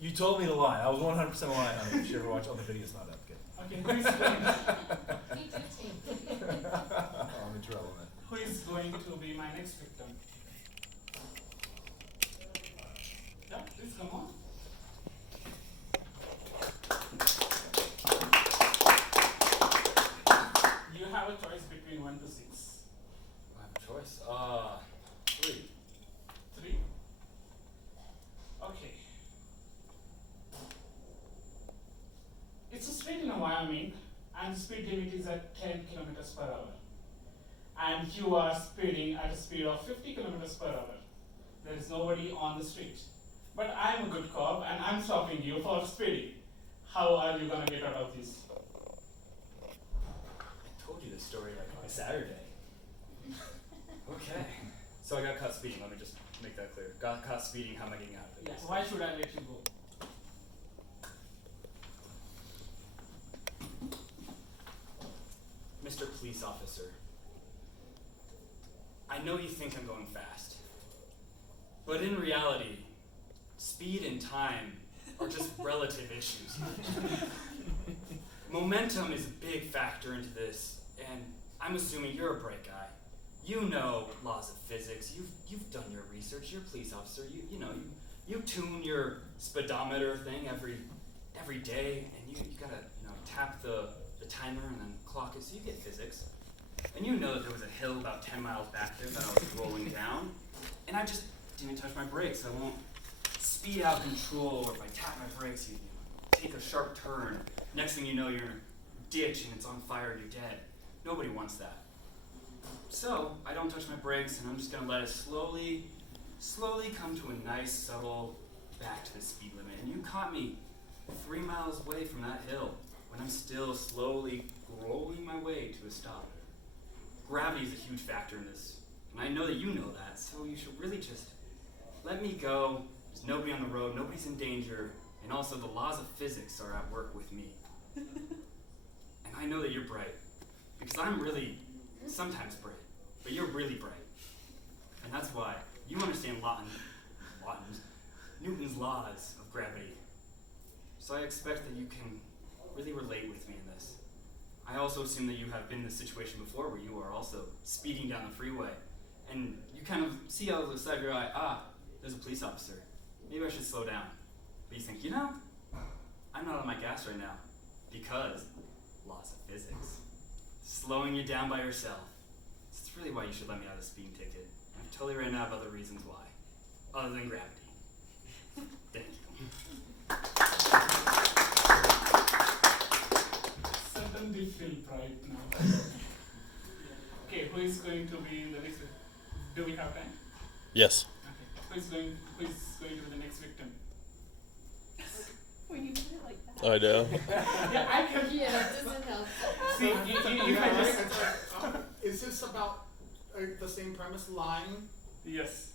You told me to lie. I was 100% lying on it. You should ever watch all the videos not up. Good. Okay, who is going? I'm in trouble, man. Who is going to be my next victim? Yeah, please come on. You have a choice between 1 to 6. I have a choice. 3. 3. Okay. It's a street in Wyoming, and the speed limit is at 10 kilometers per hour. And you are speeding at a speed of 50 kilometers per hour. There is nobody on the street. But I'm a good cop, and I'm stopping you for speeding. How are you gonna get out of this? I told you this story like on a Saturday. Okay. So I got caught speeding. Let me just make that clear. Got caught speeding. How am I getting out of it? Yes. Why should I let you go? Mr. Police Officer, I know you think I'm going fast, but in reality, speed and time are just relative issues. Momentum is a big factor into this, and I'm assuming you're a bright guy. You know laws of physics. You've done your research. You're a police officer. You tune your speedometer thing every day, and you gotta tap the timer and then clock it, so you get physics. And you know that there was a hill about 10 miles back there that I was rolling down, and I just didn't touch my brakes. I won't speed out of control, or if I tap my brakes, you take a sharp turn. Next thing you know, you're in a ditch and it's on fire and you're dead. Nobody wants that. So I don't touch my brakes, and I'm just gonna let it slowly come to a nice, subtle back to the speed limit. And you caught me 3 miles away from that hill when I'm still slowly rolling my way to a stop. Gravity is a huge factor in this, and I know that you know that, so you should really just let me go. There's nobody on the road, nobody's in danger, and also the laws of physics are at work with me. And I know that you're bright, because I'm really sometimes bright, but you're really bright. And that's why you understand Newton's laws of gravity. So I expect that you can really relate with me in this. I also assume that you have been in this situation before where you are also speeding down the freeway, and you kind of see out of the side of your eye, there's a police officer. Maybe I should slow down. But you think, I'm not on my gas right now, because laws of physics. Slowing you down by yourself. It's really why you should let me out of the speeding ticket. I've totally ran out of other reasons why, other than gravity. Thank you. Certainly feel pride now. Okay, who is going to be the next victim? Do we have time? Yes. Okay. Who is going to be the next victim? When you put it like that. I know. Yeah, I can. Yeah, it doesn't help. See, you can just. Is this about the same premise, lying? Yes.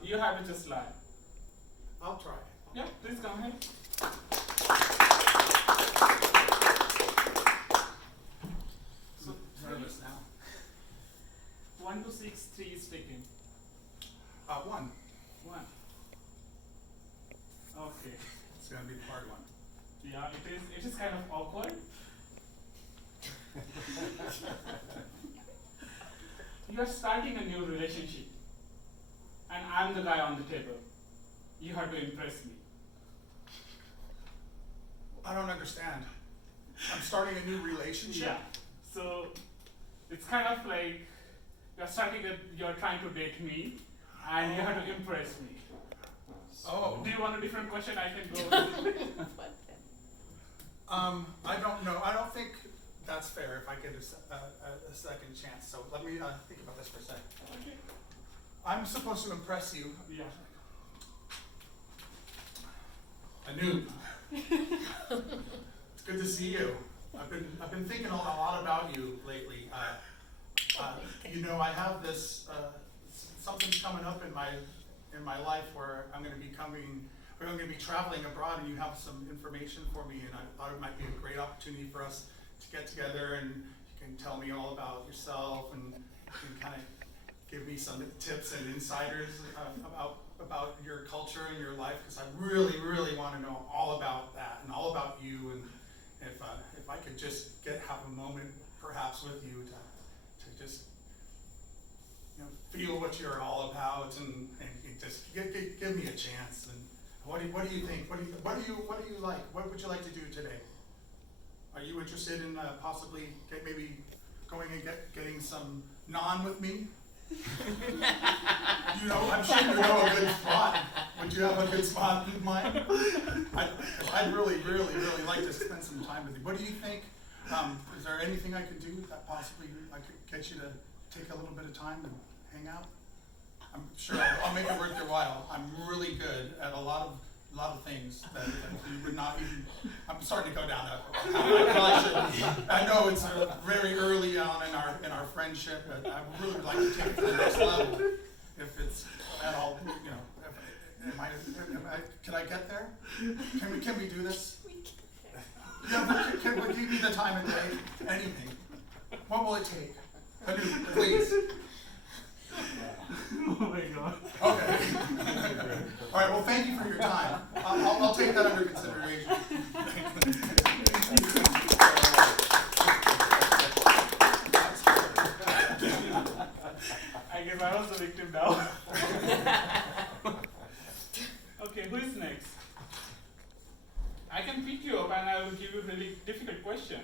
You have to just lie. I'll try. Yeah, please come ahead. So, Nervous now. 1 to 6, 3 is taken. 1. 1. Okay. It's gonna be the hard one. Yeah, it is kind of awkward. You are starting a new relationship, and I'm the guy on the table. You have to impress me. I don't understand. I'm starting a new relationship. Yeah. So it's kind of like you're trying to date me, and you have to impress me. Oh. Do you want a different question? I can go with it. I don't know. I don't think that's fair if I get a second chance. So let me think about this for a second. Okay. I'm supposed to impress you. Yeah. Anoop. It's good to see you. I've been thinking a lot about you lately. I have this something's coming up in my life where I'm going to be traveling abroad, and you have some information for me, and I thought it might be a great opportunity for us to get together, and you can tell me all about yourself, and you can kind of give me some tips and insiders about your culture and your life, because I really want to know could just have a moment perhaps with you to just feel what you're all about and just give me a chance. And what do you think? What do you like? What would you like to do today? Are you interested in possibly maybe going and getting some naan with me? I'm sure you know a good spot. Would you have a good spot in mind? I'd really, really, really like to spend some time with you. What do you think? Is there anything I could do that possibly I could get you to take a little bit of time and hang out? I'm sure I'll make it worth your while. I'm really good at a lot of things that you would not even. I'm starting to go down that road. I probably shouldn't. I know it's very early on in our friendship, but I would really like to take it to the next level. If it's at all, can I get there? Can we do this? Yeah, can we give me the time of day? Anything. What will it take? Please. Oh my God. Okay. All right. Well, thank you for your time. I'll take that under consideration. I guess I was the victim now. Okay, who is next? I can pick you up and I will give you a really difficult question.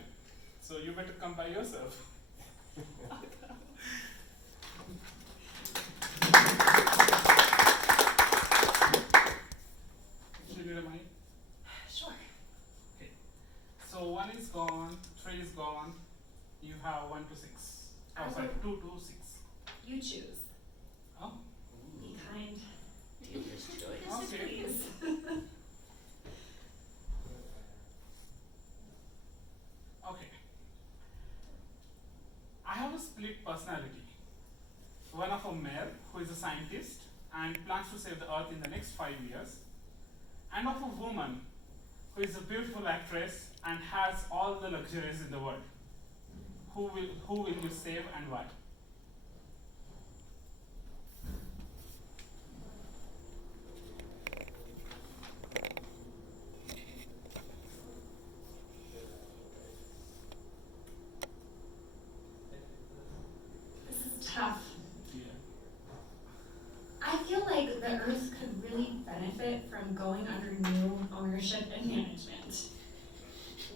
So you better come by yourself. Do you need a mic? Sure. Okay. So 1 is gone, 3 is gone. You have 1 to 6. Oh, sorry, 2 to 6. You choose. Oh. Be kind. Dealer's choice, Okay. please. Okay. I have a split personality. One of a male who is a scientist and plans to save the earth in the next 5 years, and of a woman who is a beautiful actress and has all the luxuries in the world. Who will you save and why? This is tough. Yeah. I feel like the Earth could really benefit from going under new ownership and management.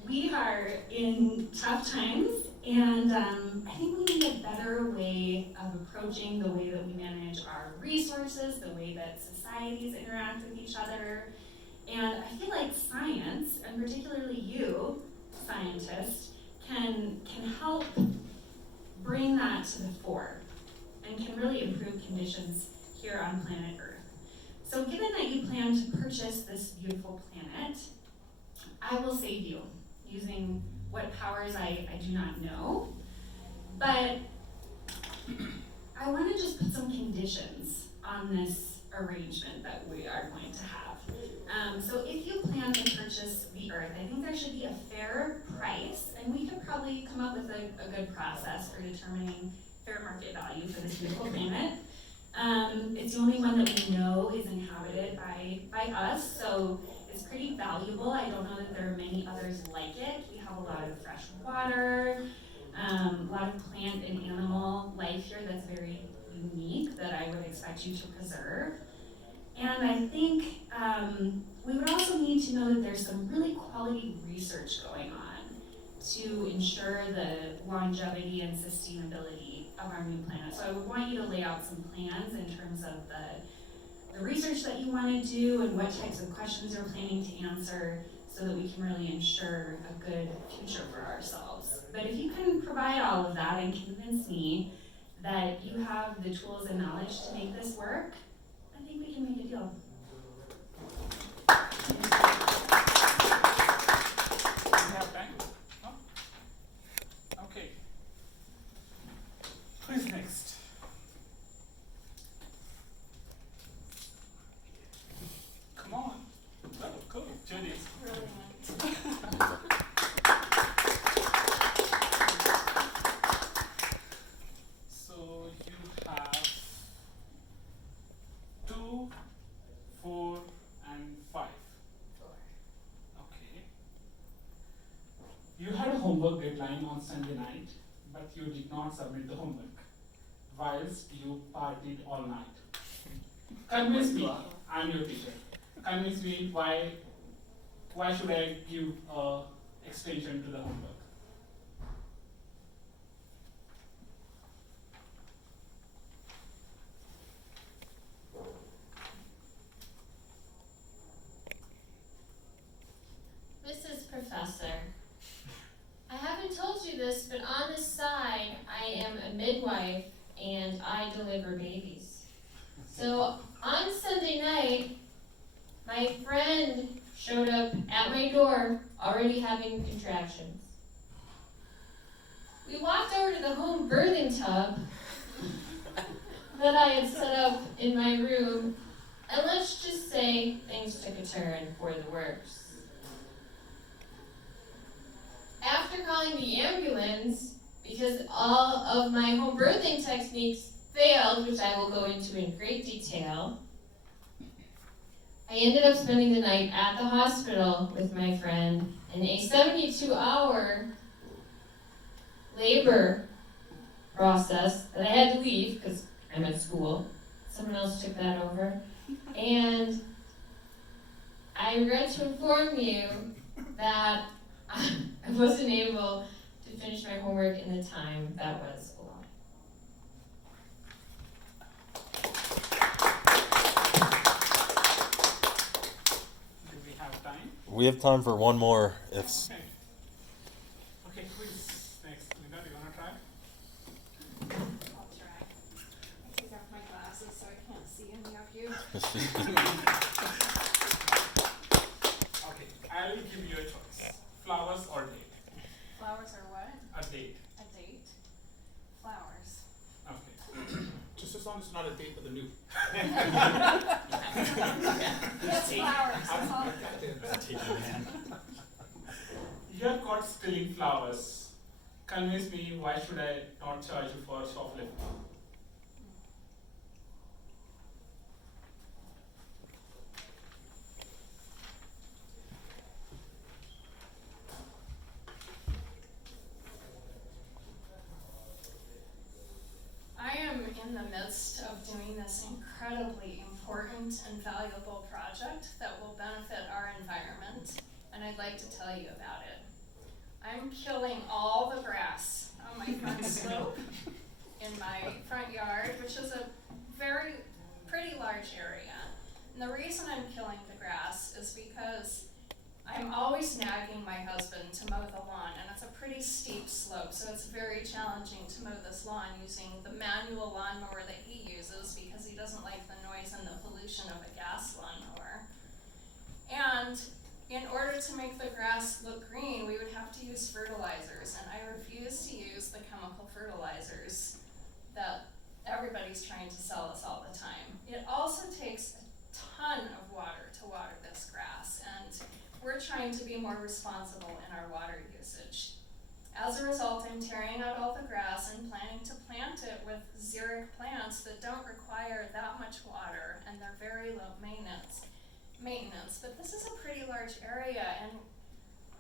We are in tough times, and I think we need a better way of approaching the way that we manage our resources, the way that societies interact with each other. And I feel like science, and particularly you, scientists, can help bring that to the fore and can really improve conditions here on planet Earth. So given that you plan to purchase this beautiful planet, I will save you using what powers I do not know. But I want to just put some conditions on this arrangement that we are going to have. So if you plan to purchase the Earth, I think there should be a fair price, and we could probably come up with a good process for determining fair market value for this beautiful planet. It's the only one that we know is inhabited by us, so it's pretty valuable. I don't know that there are many others like it. We have a lot of fresh water, a lot of plant and animal life here that's very unique that I would expect you to preserve. And I think we would also need to know that there's some really quality research going on to ensure the longevity and sustainability of our new planet. So I would want you to lay out some plans in terms of the research that you want to do and what types of questions you're planning to answer so that we can really ensure a good future for ourselves. But if you can provide all of that and convince me that you have the tools and knowledge to make this work, I think we can make a deal. Do you have time? No? Okay. Who's next? Come on. Oh, cool. Judy. So you have 2, 4, and 5. Okay. You had a homework deadline on Sunday night, but you did not submit the homework, whilst you partied all night. Convince me, I'm your teacher. Convince me why should I give extension to the homework? Mrs. Professor, I haven't told you this, but on the side, I am a midwife and I deliver babies. So on Sunday night, my friend showed up at my door already having contractions. We walked over to the home birthing tub that I had set up in my room, and let's just say things took a turn for the worse. After calling the ambulance, because all of my home birthing techniques failed, which I will go into in great detail, I ended up spending the night at the hospital with my friend in a 72-hour labor process that I had to leave because I'm at school. Someone else took that over. And I regret to inform you that I wasn't able to finish my homework in the time that was allowed. Do we have time? We have time for one more. If Okay. Okay, who is next? Linda, do you want to try? I'll try. I take off my glasses so I can't see any of you. Okay, I will give you a choice. Flowers or date? Flowers are what? A date. A date? Flowers. Okay. Just as long as it's not a date with a new. Yes, flowers, that's all. You're caught stealing flowers. Convince me why should I not charge you for shoplifting? I am in the midst of doing this incredibly important and valuable project that will benefit our environment, and I'd like to tell you about it. I'm killing all the grass on my front slope in my front yard, which is a pretty large area. And the reason I'm killing the grass is because I'm always nagging my husband to mow the lawn, and it's a pretty steep slope, so it's very challenging to mow this lawn using the manual lawnmower that he uses because he doesn't like the noise and the pollution of a gas lawnmower. And in order to make the grass look green, we would have to use fertilizers, and I refuse to use the chemical fertilizers that everybody's trying to sell us all the time. It also takes a ton of water to water this grass, and we're trying to be more responsible in our water usage. As a result, I'm tearing out all the grass and planning to plant it with xeric plants that don't require that much water, and they're very low maintenance. But this is a pretty large area, and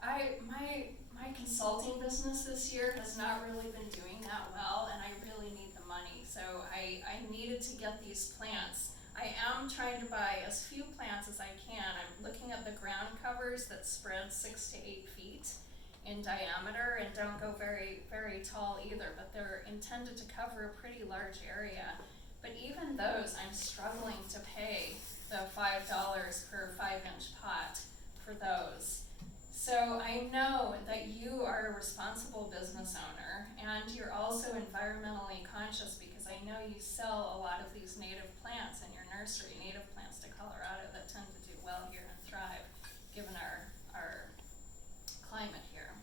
my consulting business this year has not really been doing that well, and I really need the money. So I needed to get these plants. I am trying to buy as few plants as I can. I'm looking at the ground covers that spread 6 to 8 feet in diameter and don't go very, very tall either, but they're intended to cover a pretty large area. But even those, I'm struggling to pay the $5 per 5-inch pot for those. So I know that you are a responsible business owner, and you're also environmentally conscious because I know you sell a lot of these native plants in your nursery, native plants to Colorado that tend to do well here and thrive given our climate here.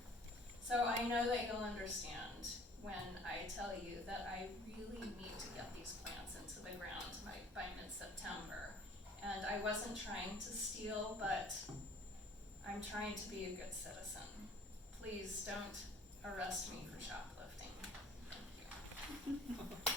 So I know that you'll understand when I tell you that I really need to get these plants into the ground by mid-September. And I wasn't trying to steal, but I'm trying to be a good citizen. Please don't arrest me for shoplifting. Thank you.